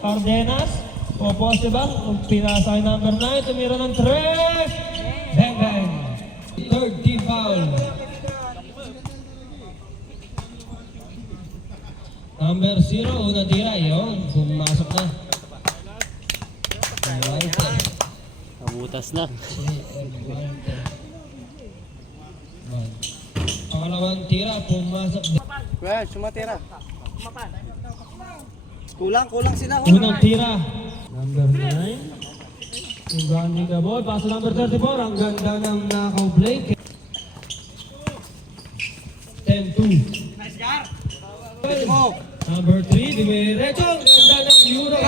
Cardenas, poposte ba? Pinasa kay number 9, tumira ng 3. Bang bang. Third team foul. Number 0, una tira, yun. Pumasok na. Nabutas na. Pangalawang tira, pumasok. Well, sumatira. Kulang sila. Unang tira. Number 9. Yung grounding the ball. Paso number 34. Ang ganda ng nakaw Blake. 10-2. Nice guard. Number 3. Dimerecho. Ang ganda ng Euro.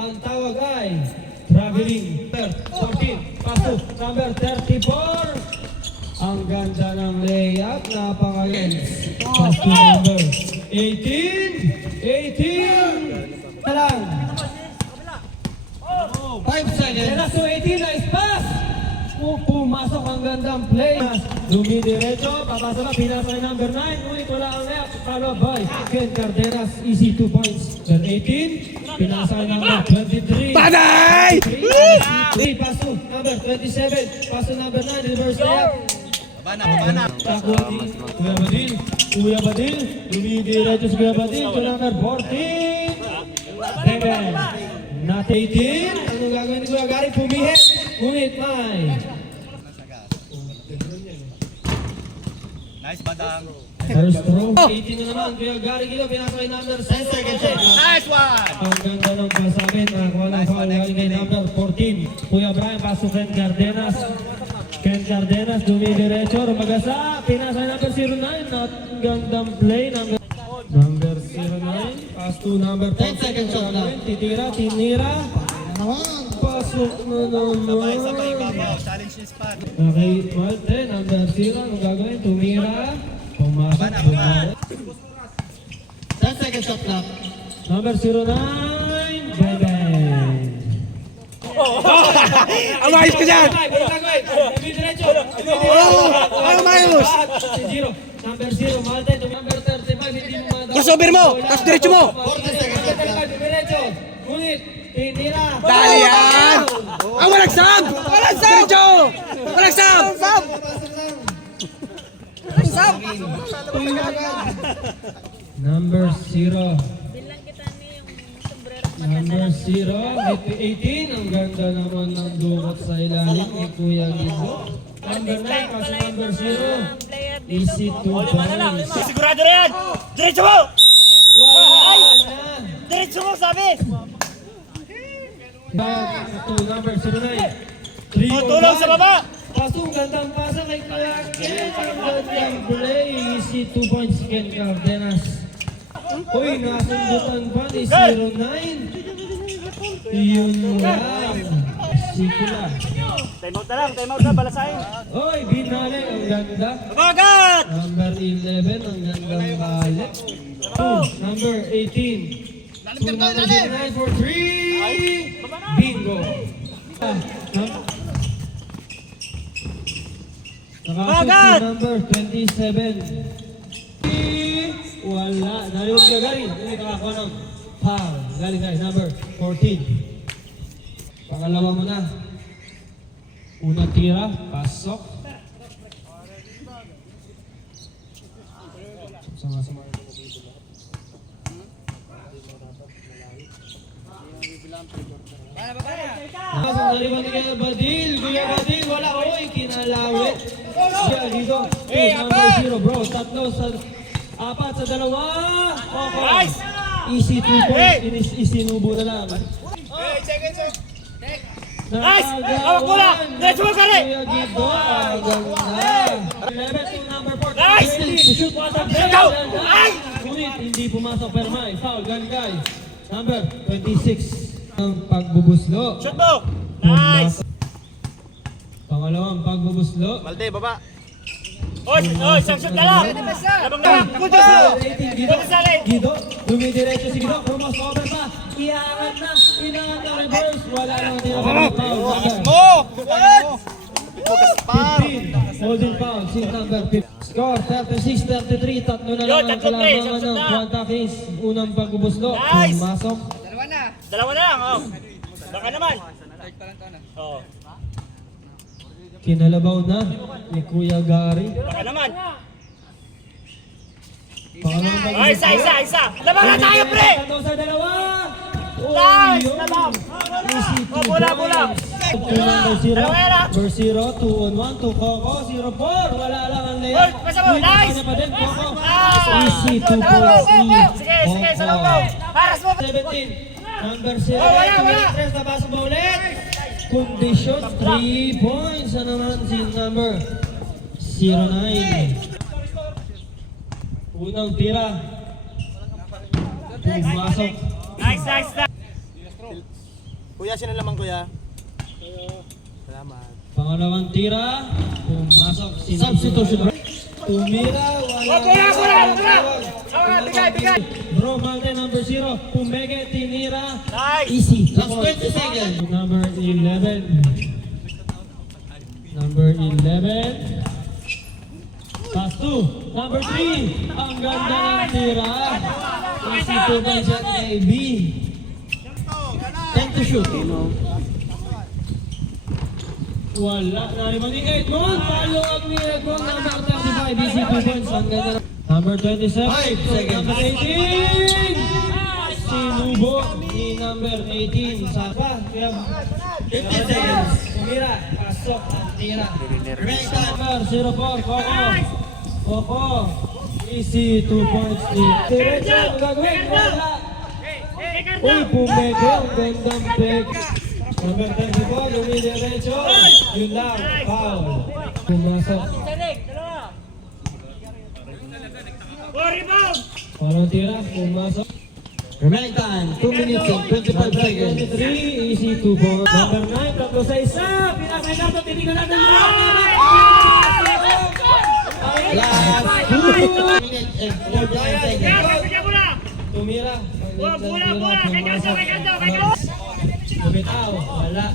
Ang tawag ay traveling. 14. Paso number 34. Ang ganda ng layup. Napaka-lens. Paso number 18. 18! Talang! 5 seconds. Last to 18, nice pass! Pumasok ang gandang play. Dumidiretso, papasa na, pinasa kay number 9. Ngunit wala ang layup. Follow by Ken Cardenas, easy 2 points. Then 18, pinasa kay number 23. Panay! Paso number 27, paso number 9, reverse layup. Babana. Kuya Badil, dumidiretso si Kuya Badil to number 14. Bebe, not 18. Ano gagawin ni Kuya Gary? Pumihit. Ngunit may. Nice badang. First throw. 18 na naman. Kuya Gary Guido, pinasa kay number 7. Nice one! Ang ganda ng pasabit. Nakakuha ng foul galing kay number 14. Kuya Brian, pasok Ken Cardenas. Ken Cardenas, dumidiretso. Rumagasa. Pinasa kay number 09. Not gandang play. Number 09. Pass to number 10 seconds shot lang. Titira, tinira. Pasok na naman. Sabay babaw. Challenge ni spot. Okay, Malte, number 0. Anong gagawin? Tumira. Pumasok. Bumalik. 10 seconds shot clock. Number 09. Bebe. Ang ayos ka dyan! Ano mayos? Number 0, Malte. Number 35, hindi mo madami. Crossover mo! Tapos diretso mo! 40 seconds. Diretso. Ngunit, tinira. Dali yan! Ang walang sab! Walang sab! Diretso! Walang sab! Walang sab! Number 0. Bilang kita ni yung sombrero Number 0, 18. Ang ganda naman ng dukot sa ilalim ni Kuya Libo. Number 9, kasi number 0. player Easy to balance. Sigurado na yan! Diretso mo! Wala na. Diretso mo, sabi! Back to number 09. 3 Tulong sa baba! Pasong gandang pasa kay Kuya Ken. Ang gandang play. Easy 2 points Ken Cardenas. Uy, nasundutan pa ni 09. Yun lang. Sikula. Time out na, balasahin! Uy, binalik. Ang ganda. Bagat! Number 11. Ang gandang balik. Number 18. Number 09 for 3. Bingo. Nakasot si number 27. Wala. Naliwag ka galing. Hindi nakakuha ng foul. Galing guys. Number 14. Pangalawa mo na. Una tira. Pasok. Sama-sama. Naliwag ni Kuya Badil. Kuya Badil. Wala. Uy. Kinalawit. Siya dito. Number 0 bro. Tatlo sa... Apat sa dalawa. Okay. Nice! Easy 2 points. Isinubo na lang. Nice! Hawak mo na! Diretso mo, Kari! Kuya Guido. Ganda. 11 to number 4. Nice! Shoot what up. Go! Ay! Ngunit hindi pumasok pero may foul. Gun guys. Number 26. Ang pagbubuslo. Shoot mo! Nice! Pangalawang pagbubuslo. Malte, baba! Oy! Isang shoot na lang! Labang na! Kudos mo! Guido, Kudos na rin! Guido, dumidiretso si Guido, crossover pa, iangat na, reverse, wala nang tinatawag foul. Mo! Huwag ka spar! 15, holding foul, si number 15. Score 36-33, tatlo na Yo, lang ang tatlo, pre, kalamangan samsat ng na. Quanta Kings. Unang pagbubuslo, Nice. pumasok. Dalawa na lang, oh. Baka naman. Oo, Kinalabaw na ni Kuya Gary. baka naman. Pangalawang Ay, isa. Labang na tayo, pre! Tatlo sa dalawa. Nice, yun. labang. Easy Oh, 2 bola. points. Number 0. Dalawa yan, ah. Number 0, 2-on-1 to Coco, 0-4. Wala lang ang layup. Hoy, pasa mo, Uy, nice. kanya pa din, Coco. Nice. Easy 2 Go, go, points. go, go. Sige, sa loob. Haras mo. 17. Number 0. Oh, wala. Napasok ba ulit? Condition 3 points. Ano naman si number 09. Unang tira. Pumasok. Nice. Kuya, sino naman kuya? Salamat. Pangalawang tira. Pumasok. Substitution. Tumira. Wala. Bola. Bigay. Bro, Malte, number 0. Pumege, tinira. Nice. Easy. Last 20 seconds. Number 11. Number 11. Pass 2. Number 3. Ang ganda ng tira. Easy 2 points at AB. 10 to shoot. Wala. Nariman ni Edmond. Paluag ni Edmond. Number 35. Easy 2 points. Ang ganda ng number 27. Number 18. Sinubo ni number 18. Sapa. 15 seconds. Tumira. Pasok ang tira. Number 04. Coco. Easy 2 points. Diretso. Ang gagawin. Wala. Uy, pumeke. Ang gandang peg. Number 34. Lumidiretso. Yun lang. Foul. Pumasok. Parang tira. Pumasok. Remaining time, 2 minutes and 25 seconds. 23, easy 2 points. Number 9, tatlo sa isa. Pinakay natin, titignan natin. Last 2 minutes and 45 seconds. Tumira. Bumitaw. Wala.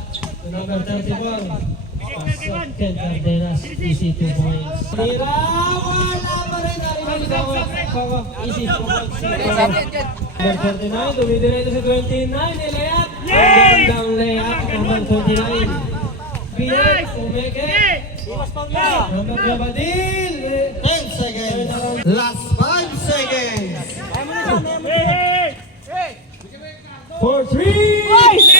Number 34. Pasok. Ken Cardenas. Easy 2 points. Tira. Wala pa rin. Coco. Easy 2 points. Number 39. Dumidiretso sa 29. Nilayap. Ang gandang layap. Number 29. Pierre. Umeke. Number Gabadil. 10 seconds. Last 5 seconds. For 3.